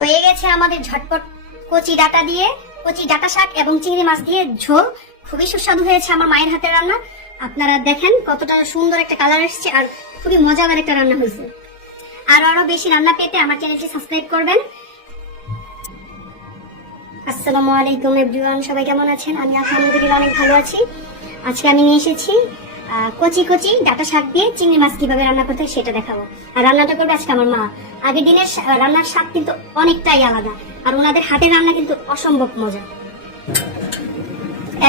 হয়ে গেছে আমাদের ঝটপট কচি ডাটা দিয়ে কচি ডাটা শাক এবং চিংড়ি মাছ দিয়ে ঝোল। খুবই সুস্বাদু হয়েছে আমার মায়ের হাতের রান্না। আপনারা দেখেন কতটা সুন্দর একটা কালার এসেছে আর খুবই মজাদার একটা রান্না হয়েছে। আরো বেশি রান্না পেতে আমার চ্যানেলটি সাবস্ক্রাইব করবেন। আসসালামু আলাইকুম এভরিওয়ান, সবাই কেমন আছেন? আমি আলহামদুলিল্লাহ অনেক ভালো আছি। আজকে আমি নিয়ে এসেছি কচি কচি ডাটা শাক দিয়ে চিংড়ি মাছ কিভাবে রান্না করতে হয় সেটা দেখাবো। আর রান্নাটা করবে আজকে আমার মা। আগের দিনের রান্নার স্বাদ কিন্তু অনেকটাই আলাদা, আর ওনাদের হাতের রান্না কিন্তু অসম্ভব মজা।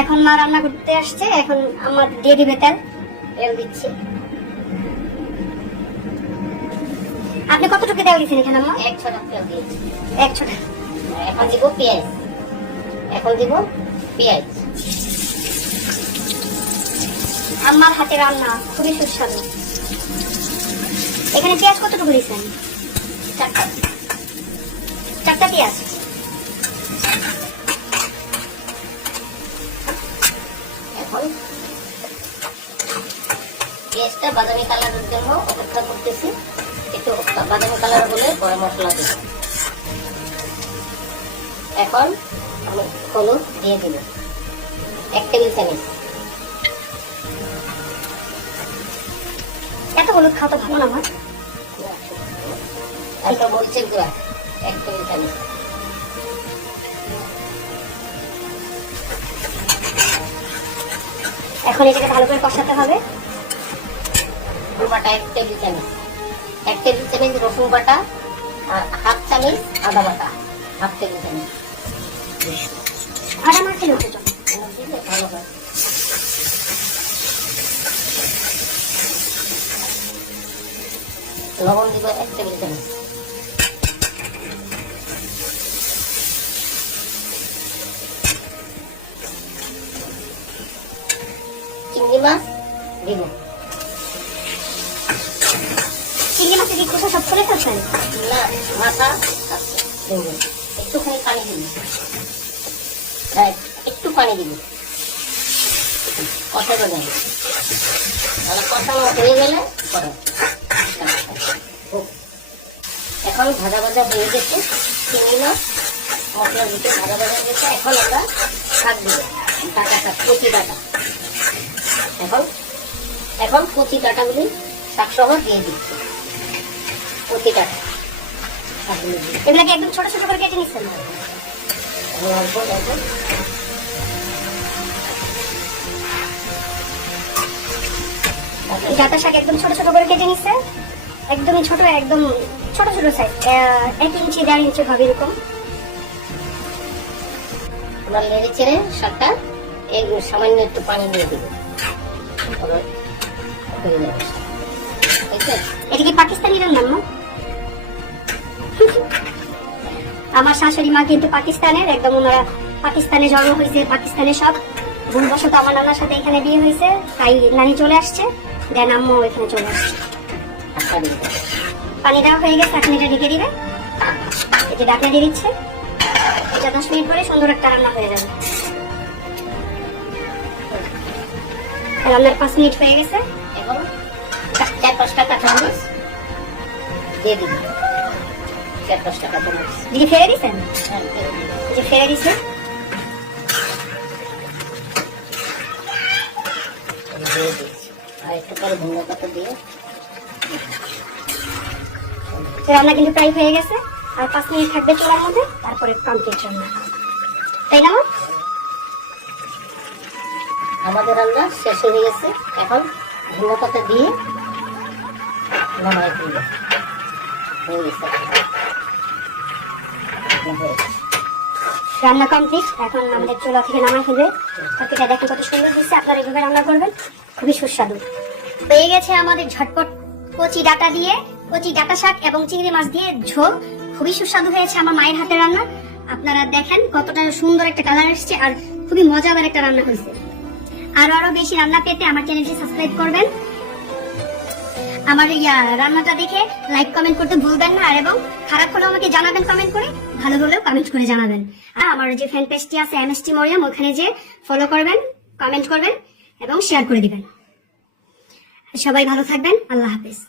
এখন মা রান্না করতে আসছে, এখন আমার দিয়ে দিবে তেল দিচ্ছি। আপনি কতটুকু তেল দিচ্ছেন এখানে আম্মা? এক ছোটা তেল দিয়েছি। এক ছোটা। এখন দিব পেঁয়াজ। আমার হাতে রান্না খুবই সুস্বাদু। এখানে পেঁয়াজ কতটুকু দিচ্ছেন? চারটা পেঁয়াজ। এখন পেঁয়াজটা বাদামি কালারের জন্য অপেক্ষা করতেছি। একটু বাদামি কালার হলে পরে মশলা দেব। এখন আমি হলুদ দিয়ে দিব 1 টেবিল চামচ। এত হলুদ খাওয়া তো ভালো না আমার। তারপর মরিচের গুঁড়া 1 টেবিল চামচ। এখন এটাকে ভালো করে কষাতে হবে। রসুন বাটা 1 টেবিল চামচ। 1 টেবিল চামচ রসুন বাটা আর হাফ চামচ আদা বাটা 1/2 টেবিল চামচ। আদা মাখে দিতে চাও? দিলে ভালো হয়। লবণ দিব 1 টেবিল চামচ। চিংড়ি মাছ দিব। চিংড়ি মাছের কি খোসা সব ফেলে ফেলছেন? না, মাথা দেব। একটুখানি পানি দিবি। একটু পানি দিবি, কষাতে দেব। তাহলে কষানো হয়ে গেলে পরে এখন ভাজা ভাজা হয়ে গেছে। চিংড়ি মাছ মশলার ভিতরে ভাজা ভাজা হয়ে গেছে। এখন আমরা শাক দিব, ডাটা শাক, কচি ডাটা। এখন কচি ডাটাগুলি শাক সহ দিয়ে দিচ্ছি। কচি ডাটা শাকগুলি দিয়ে এগুলাকে একদম ছোট ছোট করে কেটে নিচ্ছেন? অল্প অল্প ডাটা শাক একদম ছোট ছোট করে কেটে নিচ্ছে, একদমই ছোট, একদম ছোট ছোট সাইজ, 1 ইঞ্চি 1.5 ইঞ্চি হবে এরকম। আমরা নেড়ে চেড়ে শাকটা সামান্য একটু পানি দিয়ে দিব। এটা কি পাকিস্তানি রান্না না? আমার শাশুড়ি মা কিন্তু পাকিস্তানের, একদম ওনারা পাকিস্তানে জন্ম হয়েছে, পাকিস্তানে সব। ভুলবশত আমার নানার সাথে এখানে বিয়ে হয়েছে, তাই নানি চলে আসছে, দেন আম্মু এখানে চলে আসছে। পানি দেওয়া হয়ে গেছে, এখন এটা ঢেকে দিবে। এই যে ঢাকনা দিয়ে দিচ্ছে, এটা 10 মিনিট পরে সুন্দর একটা রান্না হয়ে যাবে। রান্নার 5 মিনিট হয়ে গেছে। এখন 4-5টা কাঁচামরিচ দিয়ে দিবি। 4-5টা কাঁচামরিচ দিদি ফেলে দিচ্ছেন? হ্যাঁ, এই যে ফেলে দিচ্ছে। দিয়ে দিচ্ছি। আর একটু পরে ধনিয়া পাতা দিয়ে রান্না কিন্তু প্রায় হয়ে গেছে, আর 5 মিনিট থাকবে চুলার মধ্যে, তারপরে কমপ্লিট রান্না, তাই না? আমাদের রান্না শেষ হয়ে গেছে। এখন ধনিয়া পাতা দিয়ে নামাই দিল। হয়ে গেছে রান্না কমপ্লিট। এখন আমাদের চুলা থেকে নামাই ফেলবে। তরকারিটা দেখেন কত সুন্দর হয়েছে, আপনারা এভাবে রান্না করবেন, খুবই সুস্বাদু হয়ে গেছে আমাদের ঝটপট কচি ডাটা দিয়ে কচি ডাটা শাক এবং চিংড়ি মাছ দিয়ে ঝোল। খুবই সুস্বাদু হয়েছে আমার মায়ের হাতের রান্না। আপনারা দেখেন কতটা সুন্দর একটা কালার এসেছে আর খুবই মজাদার একটা রান্না হয়েছে। আরো বেশি রান্না পেতে আমার চ্যানেলটি সাবস্ক্রাইব করবেন। আমার রান্নাটা দেখে লাইক কমেন্ট করতে ভুলবেন না, আর এবং খারাপ হলেও আমাকে জানাবেন কমেন্ট করে, ভালো হলেও কমেন্ট করে জানাবেন। আর আমার যে ফ্যান পেজটি আছে MST মরিয়ম, ওখানে যে ফলো করবেন, কমেন্ট করবেন এবং শেয়ার করে দিবেন। সবাই ভালো থাকবেন। আল্লাহ হাফেজ।